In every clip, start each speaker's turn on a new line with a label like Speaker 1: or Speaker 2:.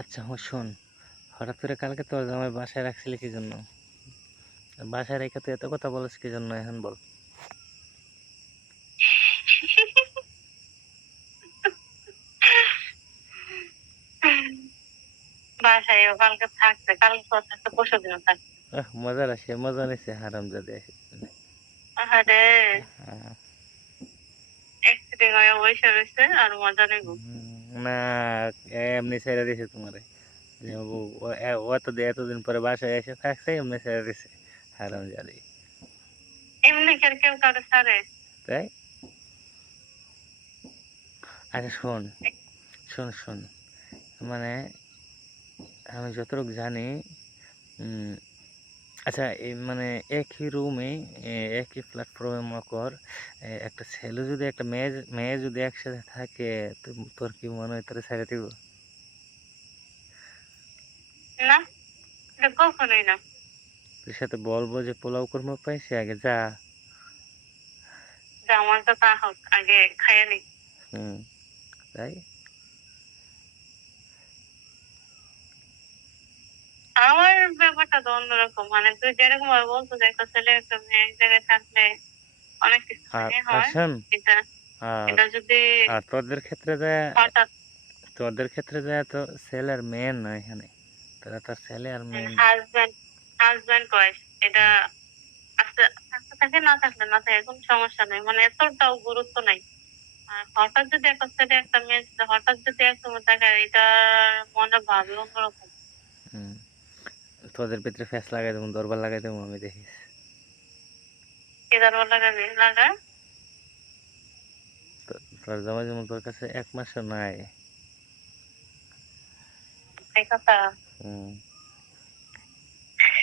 Speaker 1: আচ্ছা হ শোন হঠাৎ করে কালকে তোর জামাই বাসায় রাখছিলি কি জন্য বাসায় রেখে তুই এত কথা বলিস কি জন্য এখন বল।
Speaker 2: বাসায় কালকে থাকছে কালকে তো পরশু থাকছে
Speaker 1: মজা আসে মজা নিছে হারাম জাদে
Speaker 2: আরে অ্যাক্সিডেন্ট হয়ে বসে রয়েছে আর মজা নেব।
Speaker 1: না এমনি ছেড়ে দিছে তোমারে। যে ও- ও এ- ও তো দিয়ে এতদিন পরে বাসায় এসে থাকছে এমনি ছেড়ে দিছে। হারাম জাদি।
Speaker 2: এমনি কি আর কেউ কারও ছাড়ে?
Speaker 1: তাই? আচ্ছা শোন শোন শোন। মানে আমি যতটুকু জানি আচ্ছা এই মানে একই রুমে একই প্ল্যাটফর্মে মকর এ, একটা ছেলে যদি একটা মেয়ে মেয়ে যদি একসাথে থাকে তোর কি মনে হয় তোর ছেড়ে দিব?
Speaker 2: না কখনোই না।
Speaker 1: তোর সাথে বলব যে পোলাও কর্ম পাইছি আগে যা।
Speaker 2: যে আমার তো তা হোক আগে খাইয়ে নি।
Speaker 1: হুম তাই
Speaker 2: আমার ব্যাপারটা তো অন্যরকম মানে তুই যেরকম ভাবে বলতো যে একটা ছেলে একটা মেয়ে এক জায়গায় থাকলে অনেক কিছু
Speaker 1: আর
Speaker 2: মনে হয়। এটা এটা যদি
Speaker 1: আর তোদের ক্ষেত্রে যে তোদের ক্ষেত্রে যায় তো ছেলে আর মেয়ে না এখানে তোরা ছেলে আর মেয়ে না।
Speaker 2: হাজবেন্ড হাজবেন্ড কয়? এটা আস্তে থাকে না থাকলে না থাকে কোনো সমস্যা নেই। মানে এতটাও গুরুত্ব নাই। হঠাৎ যদি একটা ছেলে একটা মেয়ে হঠাৎ যদি একসঙ্গে থাকে এটা মনে ভাবে অন্যরকম।
Speaker 1: তোদের ভিতরে ফ্যাস লাগাই দেবো দরবার লাগাই দেবো আমি দেখিস তো- তোর জামাই যেমন তোর কাছে এক মাসও নাই।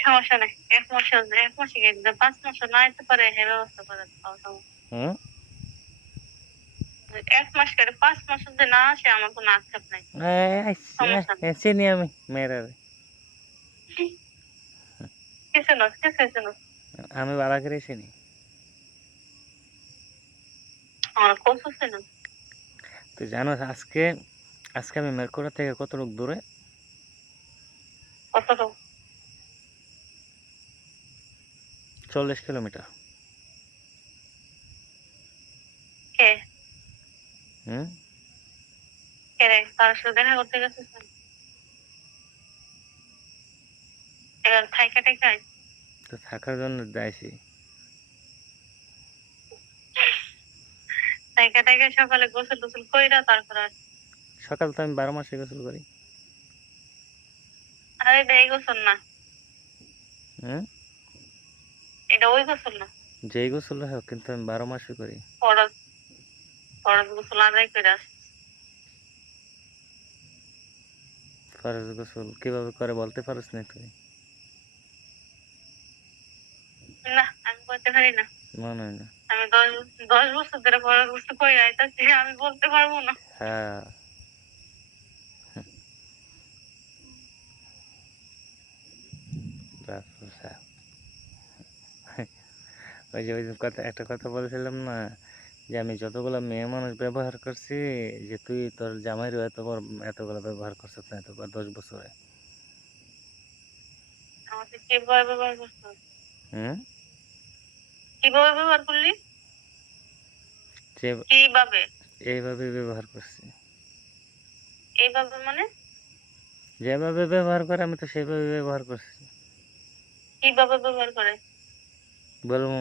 Speaker 2: সমস্যা নেই এক মাসে এক মাসে পাঁচ মাসে না যেতে পারে হে ব্যবস্থা করে।
Speaker 1: হুম?
Speaker 2: এক মাস করে পাঁচ মাস যদি না আসে আমার কোনো আক্ষেপ নাই।
Speaker 1: চিনি আমি মেয়েরা আমি বাড়া করে চিনি তুই জানো আজকে আজকে আমি মেরকুড়া থেকে কত লোক দূরে? চল্লিশ কিলোমিটার। হুম?
Speaker 2: তার সাথে দেখা করতে গেছিস না? এবার থাইকা
Speaker 1: তো থাকার জন্য যাইছি।
Speaker 2: থাইকা সকালে গোসল টোসল কইরা তারপর আর
Speaker 1: সকাল তো আমি বারো মাসে গোসল করি।
Speaker 2: আরে গোসল না। এটা ওই গোসল না।
Speaker 1: যেই গোসল হোক কিন্তু আমি বারো মাসে করি।
Speaker 2: ফরজ। ফরজ গোসল আদায় করে আস
Speaker 1: ফরজ গোসল কীভাবে করে বলতে পারিস না তুই?
Speaker 2: না আমি বলতে পারি না।
Speaker 1: মনে হয় না।
Speaker 2: আমি দশ দশ বছর ধরে ফরজ গোসল আইতাছি আমি বলতে পারব না।
Speaker 1: হ্যাঁ। ওই যে ওই যে কথা একটা কথা বলছিলাম না যে আমি যতগুলো মেয়ে মানুষ ব্যবহার করছি যে তুই তোর জামাইরও এত বড় এতগুলো ব্যবহার করছিস না এতবার দশ বছরে। হুম?
Speaker 2: কীভাবে ব্যবহার করলি? কীভাবে?
Speaker 1: এইভাবে ব্যবহার করছি।
Speaker 2: এইভাবে মানে?
Speaker 1: যেভাবে ব্যবহার করে আমি তো সেভাবে ব্যবহার করছি।
Speaker 2: কীভাবে ব্যবহার করে?
Speaker 1: বলব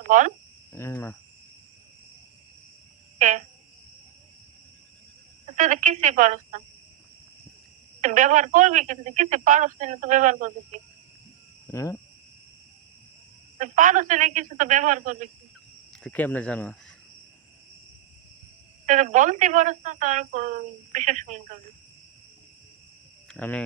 Speaker 2: বল।
Speaker 1: না
Speaker 2: তুই কিছুই পারস না। ব্যবহার করবি কিন্তু কিছুই পারস না তো ব্যবহার করবি কি?
Speaker 1: হুম
Speaker 2: তুই কিছু তো ব্যবহার করবি
Speaker 1: তুই কেমনে জানো?
Speaker 2: বলতে পারস না তার কোন
Speaker 1: আমি?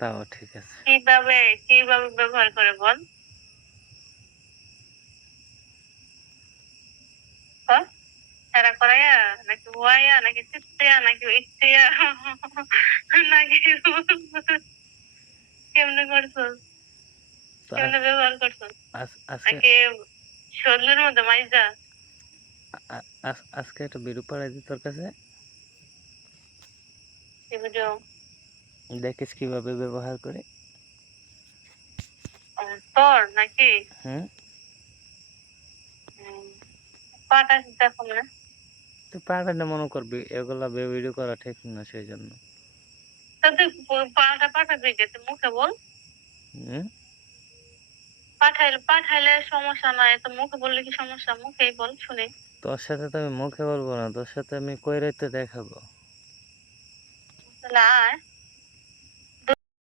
Speaker 1: তাও ঠিক আছে।
Speaker 2: কীভাবে কীভাবে ব্যবহার করে বল? সারা করাইয়া নাকি হুয়াইয়া নাকি চিত্তিয়া নাকি ইচ্ছিয়া নাকি কেমনে করছ
Speaker 1: তো
Speaker 2: কেমনে ব্যবহার করছ
Speaker 1: আজ- আজকে
Speaker 2: শরীরের মধ্যে মাইজা।
Speaker 1: আজকে একটা দিই তোর কাছে। দেখিস কীভাবে ব্যবহার করে।
Speaker 2: তোর নাকি?
Speaker 1: হুম?
Speaker 2: পাঠাস দেখো না।
Speaker 1: তুই পাঠালে মনে করবি এগুলা ভিডিও করা ঠিক না সেই জন্য
Speaker 2: তা তুই প- পাঠা পাঠাবি কে মুখে বল। পাঠাইলে পাঠাইলে সমস্যা নাই তো মুখে বললে কি সমস্যা? মুখেই বল শুনি।
Speaker 1: তোর সাথে তো আমি মুখে বলব না তোর সাথে আমি কই রাইতে দেখাবো?
Speaker 2: তাহলে আয়